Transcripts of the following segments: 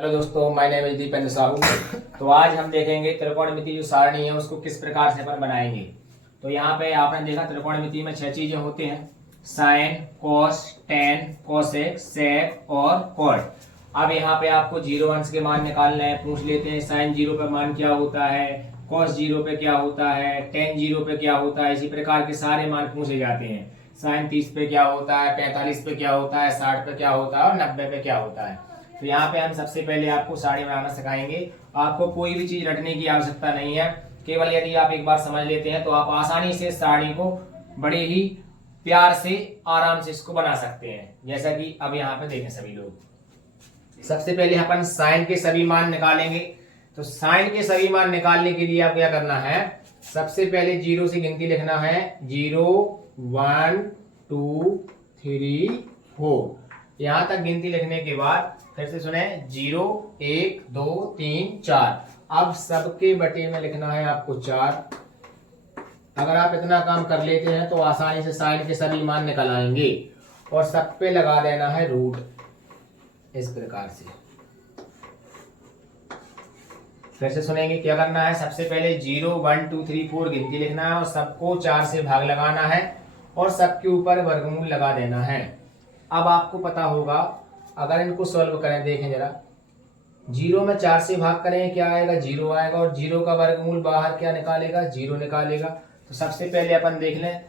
Hello दोस्तों, my name is Deependra Sahu. तो आज हम देखेंगे त्रिकोणमिति जो सारणी है उसको किस प्रकार से अपन बनाएंगे। तो यहाँ पे आपने देखा त्रिकोणमिति में 6 चीजें होती हैं: साइन, कॉस, टेन, कोसेक, सेक और कॉट। अब यहाँ पे आपको जीरो अंश के मान निकालने हैं। पूछ लेते हैं साइन जीरो पे मान क्या होता है, कॉस जीरो पे क्या होता है, टेन जीरो पे क्या होता है। इसी प्रकार के सारे मान पूछे जाते हैं। साइन 30 पे क्या होता है, 45 पे क्या होता है, 60 पे क्या होता है और 90 पे क्या होता है। तो यहाँ पे हम सबसे पहले आपको सारणी बनाना सिखाएंगे। आपको कोई भी चीज रटने की आवश्यकता नहीं है, केवल यदि आप एक बार समझ लेते हैं तो आप आसानी से सारणी को बड़े ही प्यार से आराम से इसको बना सकते हैं। जैसा कि अब यहाँ पे देखें सभी लोग। सबसे पहले अपन साइन के सभी मान निकालेंगे। तो साइन के सभी मान निकालने के लिए आप क्या करना है, सबसे पहले जीरो से गिनती लिखना है। 0 1 2 3 4 यहां तक गिनती लिखने के बाद फिर से सुने 0 1 2 3 4। अब सबके बटे में लिखना है आपको 4। अगर आप इतना काम कर लेते हैं तो आसानी से साइन के सभी मान निकल आएंगे और सब पे लगा देना है रूट इस प्रकार से। फिर से सुनेंगे क्या करना है। सबसे पहले 0 1 2 3 4 गिनती लिखना है और सबको 4 से भाग लगाना है और सबके ऊपर वर्गमूल लगा देना है। अब आपको पता होगा, अगर इनको सॉल्व करें, देखें जरा। 0 में 4 से भाग करें क्या आएगा, 0 आएगा और 0 का वर्गमूल बाहर क्या निकालेगा, 0 निकालेगा। तो सबसे पहले अपन देख लें।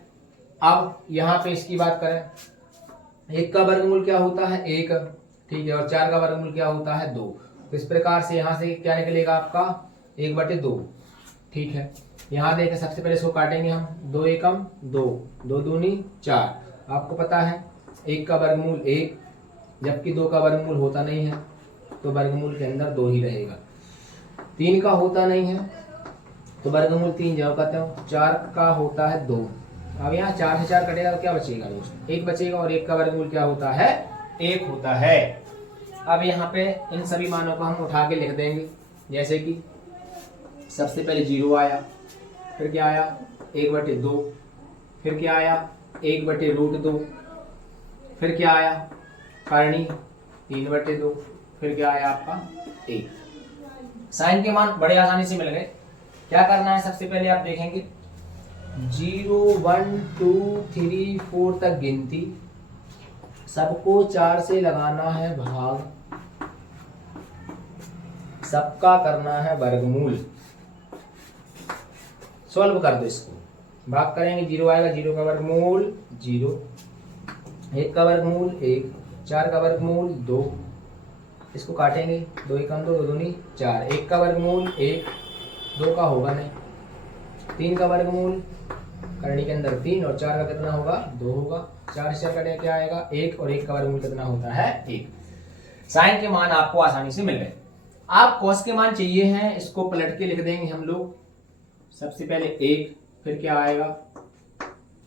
अब यहाँ पे इसकी बात करें, 1 का वर्गमूल क्या होता है 1, ठीक है, और 4 का वर्गमूल क्या होता है 2। तो इस प्रकार से यहाँ से क्या निकलेगा आपका 1/2, ठीक है। यहाँ देखें, सबसे पहले इसको काटेंगे हम। 2 एकम 2, 2 दूनी 4। आपको पता है 1 का वर्गमूल 1, जबकि 2 का वर्गमूल होता नहीं है तो वर्गमूल के अंदर 2 ही रहेगा। 3 का होता नहीं है तो वर्गमूल 3 जाओ कहते हो। 4 का होता है 2। अब यहाँ 4 से 4 कटेगा तो क्या बचेगा दोस्त, 1 बचेगा और 1 का वर्गमूल क्या होता है 1 होता है। अब यहाँ पे इन सभी मानों को हम उठा के लिख देंगे। जैसे कि सबसे पहले 0 आया, फिर क्या आया 1/2, फिर क्या आया 1/√2, फिर क्या आया करणी 3/2, फिर क्या आया आपका 1। साइन के मान बड़े आसानी से मिल गए। क्या करना है, सबसे पहले आप देखेंगे 0 1 2 3 4 तक गिनती, सबको 4 से लगाना है भाग, सबका करना है वर्गमूल। सॉल्व कर दो इसको, भाग करेंगे 0 आएगा, 0 का वर्गमूल 0, 1 का वर्गमूल 1, 4 का वर्गमूल 2। इसको काटेंगे, 2 एकम 2, 2 दूनी 4। 1 का वर्गमूल 1, 2 का होगा नहीं। 3 का वर्गमूल करनी के अंदर 3 और 4 का कितना होगा 2 होगा। 4 से 4 कटे क्या आएगा 1 और 1 का वर्गमूल कितना होता है 1। साइन के मान आपको आसानी से मिल गए। आप कॉस के मान चाहिए हैं, इसको पलट के लिख देंगे हम लोग। सबसे पहले 1, फिर क्या आएगा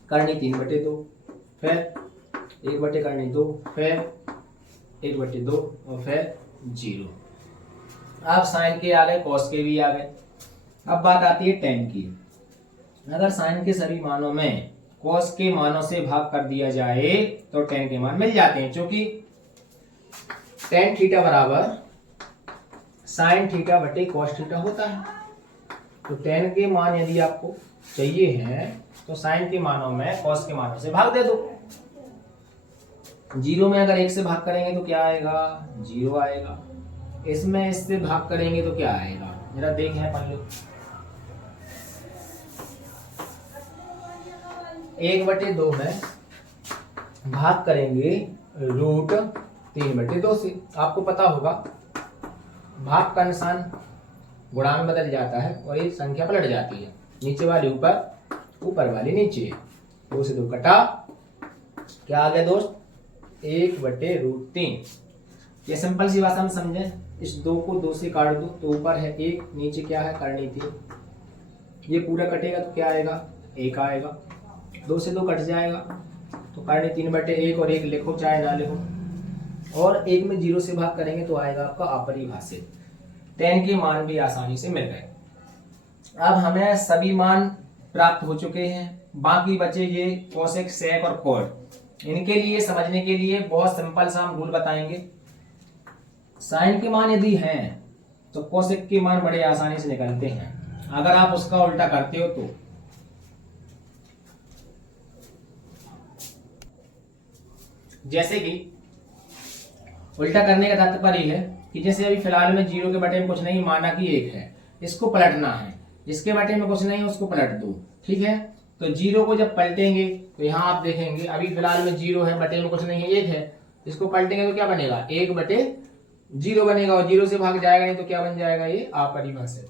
करनी 3/2, फिर 1/2, फिर 1/2 और फिर 0। अब साइन के आ गए, कॉस के भी आ गए। अब बात आती है टेन की। अगर साइन के सभी मानों में कॉस के मानों से भाग कर दिया जाए तो टेन के मान मिल जाते हैं, क्योंकि टेन थीटा बराबर साइन थीटा बटे कॉस थीटा होता है। तो टेन के मान यदि आपको चाहिए हैं तो साइन के मानों में कॉस के मानों से भाग दे दो। 0 में अगर 1 से भाग करेंगे तो क्या आएगा 0 आएगा। इसमें इससे भाग करेंगे तो क्या आएगा, जरा देखें अपन लोग। 1/2 में भाग करेंगे √3/2 से। आपको पता होगा भाग का निशान गुणा में बदल जाता है और एक संख्या पलट जाती है, नीचे वाली ऊपर, ऊपर वाली नीचे। 2 से 2 कटा, क्या आ गया दोस्त 1/√3। ये सिंपल सी भाषा में समझें। इस 2 को 2 से काट दो तो ऊपर है 1, नीचे क्या है करनी थी। ये पूरा कटेगा तो क्या आएगा 1 आएगा। 2 से 2 कट जाएगा तो करनी 3/1 और 1 लिखो चाहे ना लिखो, और 1 में 0 से भाग करेंगे तो आएगा आपका अपरिभाषित। टेन के मान भी आसानी से मिल गए। अब हमें सभी मान प्राप्त हो चुके हैं, बाकी बचे ये कोसेक, सेक और कॉट। इनके लिए समझने के लिए बहुत सिंपल सा हम रूल बताएंगे। साइन के मान यदि हैं तो कोसेक के मान बड़े आसानी से निकलते हैं, अगर आप उसका उल्टा करते हो तो। जैसे कि उल्टा करने का तात्पर्य है कि जैसे अभी फिलहाल में 0 के बटे में कुछ नहीं, माना कि 1 है, इसको पलटना है, इसके बटे में कुछ नहीं है उसको पलट दो, ठीक है। तो 0 को जब पलटेंगे तो यहाँ आप देखेंगे अभी फिलहाल में 0 है, बटे में कुछ नहीं है 1 है, इसको पलटेंगे तो क्या बनेगा 1/0 बनेगा, और 0 से भाग जाएगा नहीं तो क्या बन जाएगा ये अपरिभाषित।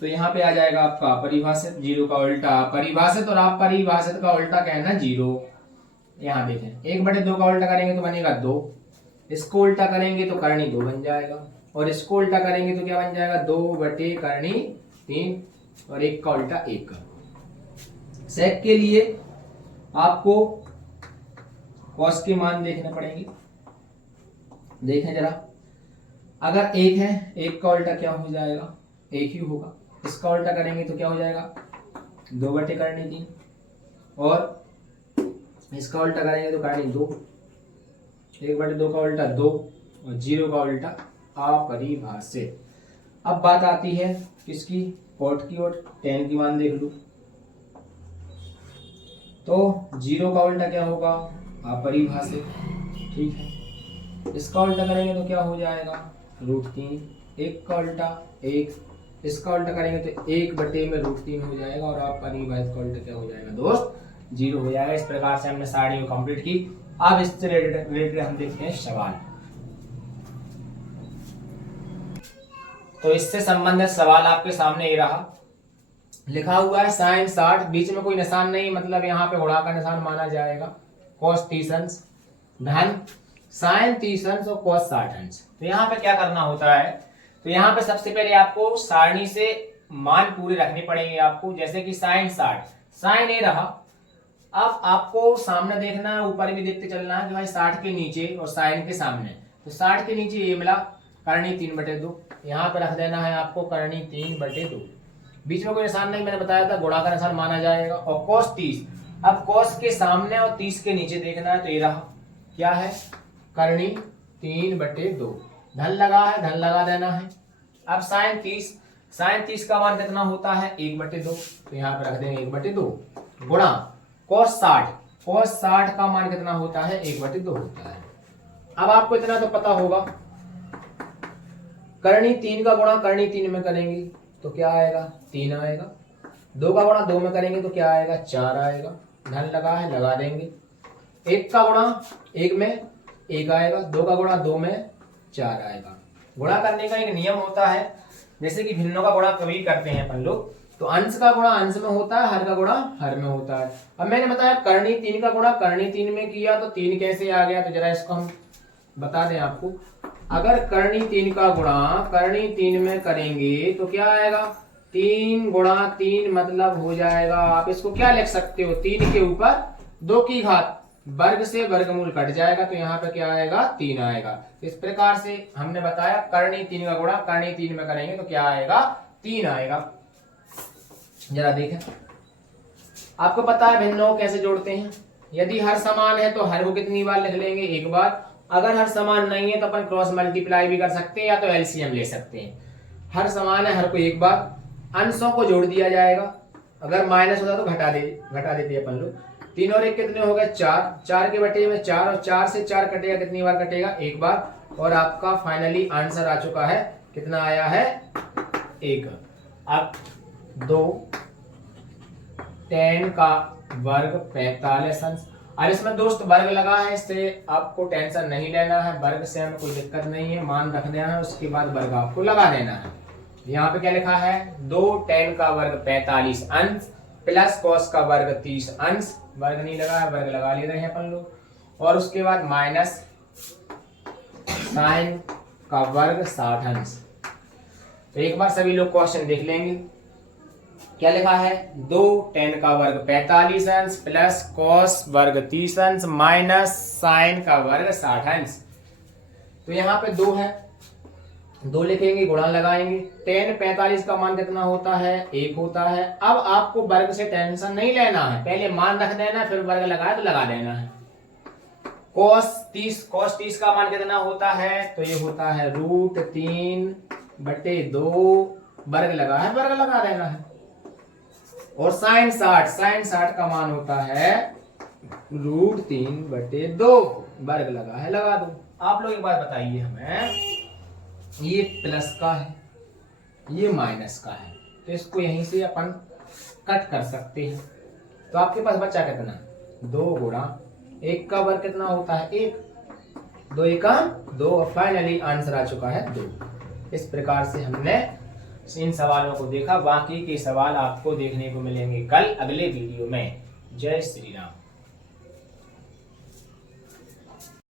तो यहाँ पे आ जाएगा आपका अपरिभाषित, 0 का उल्टा अपरिभाषित, और अपरिभाषित का उल्टा क्या है ना 0। यहाँ देखें 1/2 का उल्टा करेंगे तो बनेगा 2, इसको उल्टा करेंगे तो करनी 2 बन जाएगा, और इसको उल्टा करेंगे तो क्या बन जाएगा 2/3, और 1 का उल्टा 1। सेक के लिए आपको कॉस के मान देखने पड़ेंगे। देखें जरा, अगर 1 है, 1 का उल्टा क्या हो जाएगा 1 ही होगा, इसका उल्टा करेंगे तो क्या हो जाएगा 2/3, और इसका उल्टा करेंगे तो करनी 2, 1/2 का उल्टा 2, और 0 का उल्टा अपरिभाषित। अब बात आती है किसकी, कॉट की, और tan की मान देख लो। तो 0 का उल्टा क्या होगा अपरिभाषित, ठीक है। इसका उल्टा करेंगे तो क्या हो जाएगा √3, 1 का उल्टा 1, इसका उल्टा करेंगे तो 1/√3 हो जाएगा, और अपरिभाषित का उल्टा क्या हो जाएगा दोस्त 0 हो जाएगा। इस प्रकार से हमने सारणी को कंप्लीट की। अब इससे रिलेटेड हम देखते हैं सवाल। तो इससे संबंधित सवाल आपके सामने ये रहा, लिखा हुआ है sin 60, बीच में कोई निशान नहीं, मतलब यहाँ पे गुणा का निशान माना जाएगा, cos 30 अंश धन sin 30 अंश और cos 60 अंश। तो यहाँ पे क्या करना होता है, तो यहाँ पे सबसे पहले आपको सारणी से मान पूरे रखने पड़ेंगे आपको। जैसे कि sin 60, sin ए रहा, अब आपको सामने देखना है, ऊपर भी देखते चलना है कि भाई 60 के नीचे और साइन के सामने, तो 60 के नीचे ये मिला करनी 3/2, यहाँ पे रख देना है आपको करनी 3/2, बीच में कोई निशान नहीं, मैंने बताया था गुणा का निशान माना जाएगा। और cos 30, अब cos के सामने और 30 के नीचे देखना है, तो ये रहा क्या है करनी 3/2, धन लगा है, धन लगा देना है। अब sin 30 का मान कितना होता है 1/2, तो यहाँ पे रख देंगे 1/2 गुणा cos 60 का मान कितना होता है 1/2 होता है। अब आपको इतना तो पता होगा, करनी 3 का गुणा करनी 3 में करेंगे तो क्या आएगा 3 आएगा, 2 का गुणा 2 में करेंगे तो क्या आएगा 4 आएगा, धन लगा है लगा देंगे, 1 का गुणा 1 में 1 आएगा, 2 का गुणा 2 में 4 आएगा। गुणा करने का एक नियम होता है, जैसे कि भिन्नों का गुणा कभी करते हैं अपन लोग, तो अंश का गुणा अंश में होता है, हर का गुणा हर में होता है। अब मैंने बताया करनी 3 का गुणा करनी 3 में किया तो 3 कैसे आ गया, तो जरा इसको हम बता दें आपको। अगर करनी 3 का गुणा करनी 3 में करेंगे तो क्या आएगा 3 गुणा 3 मतलब हो जाएगा, आप इसको क्या लिख सकते हो 3 के ऊपर 2 की घात, वर्ग से वर्गमूल कट जाएगा, तो यहाँ पे क्या आएगा 3 आएगा। इस प्रकार से हमने बताया करनी 3 का गुणा करनी 3 में करेंगे तो क्या आएगा 3 आएगा। जरा देखें, आपको पता है भिन्नों कैसे जोड़ते हैं, यदि हर समान है तो हर को कितनी बार लिख लेंगे 1 बार, अगर हर समान नहीं है तो अपन क्रॉस मल्टीप्लाई भी कर सकते हैं या तो एलसीएम ले सकते हैं। हर समान है हर को 1 बार, अंशों को जोड़ दिया जाएगा, अगर माइनस होता तो घटा देते अपन लोग। 3 और 1 कितने हो गए 4, 4 के बटे में 4, और 4 से 4 कटेगा कितनी बार कटेगा 1 बार, और आपका फाइनली आंसर आ चुका है, कितना आया है 1। अब 2 tan का वर्ग 45 अंश। अब इसमें दोस्त वर्ग लगा है, इससे आपको टेंशन नहीं लेना है, वर्ग से हमें कोई दिक्कत नहीं है, मान रख देना है, उसके बाद वर्ग आपको लगा देना है। यहाँ पे क्या लिखा है 2 tan का वर्ग 45 अंश प्लस cos का वर्ग 30 अंश, वर्ग नहीं लगा है, वर्ग लगा ले रहे हैं अपन लोग, और उसके बाद माइनस sin का वर्ग 60 अंश। तो एक बार सभी लोग क्वेश्चन देख लेंगे, क्या लिखा है 2 tan का वर्ग 45 अंश प्लस cos वर्ग 30 अंश माइनस sin का वर्ग 60 अंश। तो यहाँ पे 2 है, 2 लिखेंगे, गुणा लगाएंगे, tan 45 का मान कितना होता है 1 होता है। अब आपको वर्ग से टेंशन नहीं लेना है, पहले मान रख देना है, फिर वर्ग लगाए तो लगा देना है। cos cos 30 का मान कितना होता है? तो ये होता है √3/2 वर्ग लगा है, वर्ग लगा देना है। और sin 60 का मान होता है √3/2 वर्ग लगा है, लगा दो। आप लोग एक बार बताइए हमें, ये प्लस का है, ये माइनस का है, तो इसको यहीं से अपन कट कर सकते हैं। तो आपके पास बचा कितना? 2 गुणा 1 का वर्ग कितना होता है? 1, 2 एका 2, और फाइनली आंसर आ चुका है 2। इस प्रकार से हमने इन सवालों को देखा। बाकी के सवाल आपको देखने को मिलेंगे कल अगले वीडियो में। जय श्री राम।